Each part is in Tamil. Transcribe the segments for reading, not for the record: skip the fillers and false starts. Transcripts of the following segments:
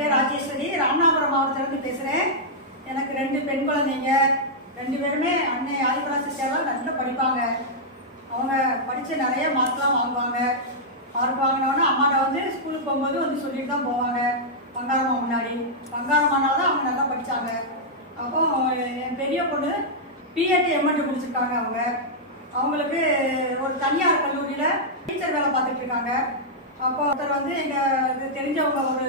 பேர் ராஜேஸ்வரி, ராமநாதபுரம் மாவட்டத்திலிருந்து பேசுகிறேன். எனக்கு 2 பெண் குழந்தைங்க. 2 பேருமே அன்னை ஆதிபராசக்தி சேவை நல்லா படிப்பாங்க. அவங்க படித்து நிறைய மார்க்லாம் வாங்குவாங்க. மார்க் வாங்கினோன்னா அம்மாட்ட வந்து ஸ்கூலுக்கு போகும்போது வந்து சொல்லிட்டு தான் போவாங்க. பங்காரம்மா முன்னாடி பங்காரம்மானால தான் அவங்க நல்லா படித்தாங்க. அப்போ என் பெரிய பொண்ணு பிஎட் எம்எட் முடிச்சிருக்காங்க. அவங்களுக்கு ஒரு தனியார் கல்லூரியில் டீச்சர் வேலை பார்த்துட்டு இருக்காங்க. அப்போ ஒருத்தர் வந்து எங்கள் தெரிஞ்சவங்க ஒரு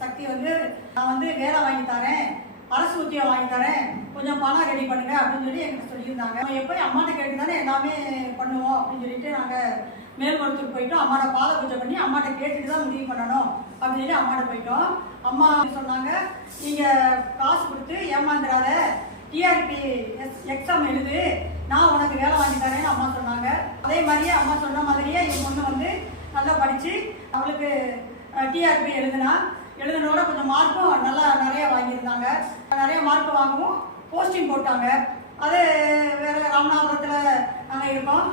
சக்தி வந்து நான் வந்து வேலை வாங்கி தரேன், அரசு உத்தியோகம் வாங்கி தரேன், கொஞ்சம் பணம் ரெடி பண்ணுங்க அப்படின்னு சொல்லி எங்களுக்கு சொல்லியிருந்தாங்க. எப்போயும் அம்மாட்ட கேட்டு தானே எல்லாமே பண்ணுவோம் அப்படின்னு சொல்லிட்டு நாங்கள் மேல்மருத்துவருக்கு போயிட்டோம். அம்மாட்ட பாத பூஜை பண்ணி அம்மாட்ட கேட்டுட்டு தான் முடிவு பண்ணணும் அப்படின்னு சொல்லி அம்மாட்ட போயிட்டோம். அம்மா சொன்னாங்க, நீங்கள் காசு கொடுத்து ஏமாந்துடாத, டிஆர்பி எக்ஸாம் எழுது, நான் உனக்கு வேலை வாங்கி தரேன்னு அம்மா சொன்னாங்க. அதே மாதிரியே அம்மா சொன்ன மாதிரியே என் பொண்ணு வந்து நல்லா படித்து அவளுக்கு டிஆர்பி எழுதுனோட கொஞ்சம் மார்க்கும் நல்லா நிறைய வாங்கியிருந்தாங்க. நிறைய மார்க் வாங்கவும் போஸ்டிங் போட்டாங்க. அது வேறு ராமநாதபுரத்தில் நாங்கள் இருக்கோம்.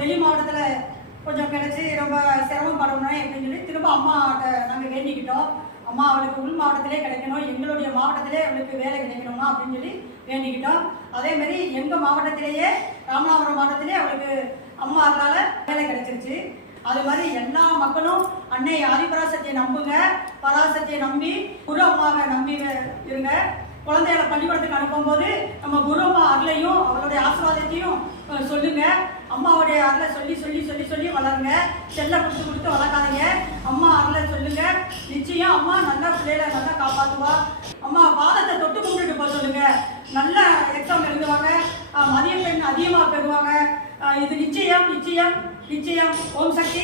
வெளி மாவட்டத்தில் கொஞ்சம் கிடச்சி ரொம்ப சிரமப்படணும் அப்படின்னு சொல்லி திரும்ப அம்மாட்ட நாங்கள் வேண்டிக்கிட்டோம். அம்மா அவளுக்கு உள் மாவட்டத்திலே கிடைக்கணும், எங்களுடைய மாவட்டத்திலே அவளுக்கு வேலை கிடைக்கணுமா அப்படின்னு சொல்லி வேண்டிக்கிட்டோம். அதேமாரி எங்கள் மாவட்டத்திலேயே ராமநாதபுரம் மாவட்டத்திலே அவளுக்கு அம்மா அதனால வேலை கிடைச்சிருச்சு. அது மாதிரி எல்லா மக்களும் அன்னை ஆதிபராசக்தியை நம்புங்க, பராசக்தியை நம்பி குரு அம்மாவை நம்பி இருங்க. குழந்தைகளை பள்ளிக்கூடத்துக்கு அனுப்பும்போது நம்ம குரு அம்மா அருளையும் அவளுடைய ஆசீர்வாதத்தையும் சொல்லுங்க. அம்மாவுடைய அருளை சொல்லி சொல்லி சொல்லி சொல்லி வளருங்க. செல்ல கொடுத்து கொடுத்து வளர்க்காதீங்க. அம்மா அருளை சொல்லுங்க. நிச்சயம் அம்மா நல்ல பிள்ளைகளை நல்லா காப்பாற்றுவா. அம்மா பாதத்தை தொட்டு கும்பிட்டுட்டு போக சொல்லுங்க. நல்ல எக்ஸாம் எழுதுவாங்க, மதிய பெண் அதிகமாக பெறுவாங்க. இது நிச்சயம் நிச்சயம் நிச்சயம். ஓம் சக்தி.